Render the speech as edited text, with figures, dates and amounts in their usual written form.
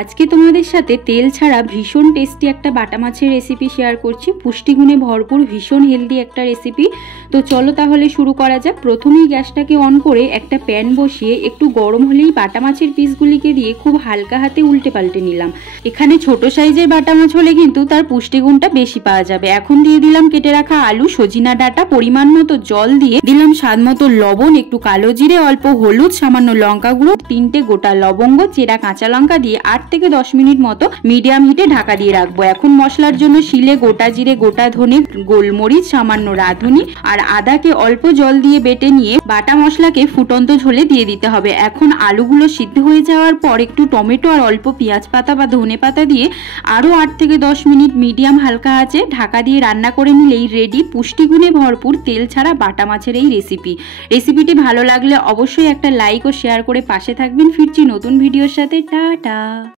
আজকে তোমাদের সাথে তেল ছাড়া ভীষণ টেস্টি একটা বাটা মাছের রেসিপি শেয়ার করছি। পুষ্টিগুণে ভরপুর ভীষণ হেলদি একটা রেসিপি। তো চলো তাহলে শুরু করা যাক। প্রথমেই গ্যাসটাকে অন করে একটা প্যান বসিয়ে একটু গরম হলেই বাটা মাছের পিসগুলিকে দিয়ে খুব হালকা হাতে উল্টে পাল্টে নিলাম। এখানে ছোট সাইজের বাটা মাছ হলে কিন্তু তার পুষ্টিগুণটা বেশি পাওয়া যাবে। এখন দিয়ে দিলাম কেটে রাখা আলু, সজিনা ডাঁটা, পরিমাণ মতো জল দিয়ে দিলাম স্বাদ মতো লবণ, একটু কালো জিরে, অল্প হলুদ, সামান্য লঙ্কা গুঁড়ো, 3টে গোটা লবঙ্গ, চেরা কাঁচা লঙ্কা দিয়ে 8 থেকে 10 মিনিট মতো মিডিয়াম হিটে ঢাকা দিয়ে রাখবো। এখন মশলার জন্য শিলে গোটা জিরে, গোটা ধনে, গোলমরিচ, সামান্য রাঁধুনি আর আদাকে অল্প জল দিয়ে বেটে নিয়ে বাটা মশলাকে ফুটন্ত ঝোলে দিয়ে দিতে হবে। এখন আলুগুলো সিদ্ধ হয়ে যাওয়ার পর একটু টমেটো আর অল্প পেঁয়াজ পাতা বা ধনে পাতা দিয়ে আরো 8 থেকে 10 মিনিট মিডিয়াম হালকা আঁচে ঢাকা দিয়ে রান্না করে নিলেই রেডি পুষ্টিগুণে ভরপুর তেল ছাড়া বাটা মাছের এই রেসিপিটি ভালো লাগলে অবশ্যই একটা লাইক ও শেয়ার করে পাশে থাকবেন। ফিরছি নতুন ভিডিওর সাথে। টাটা।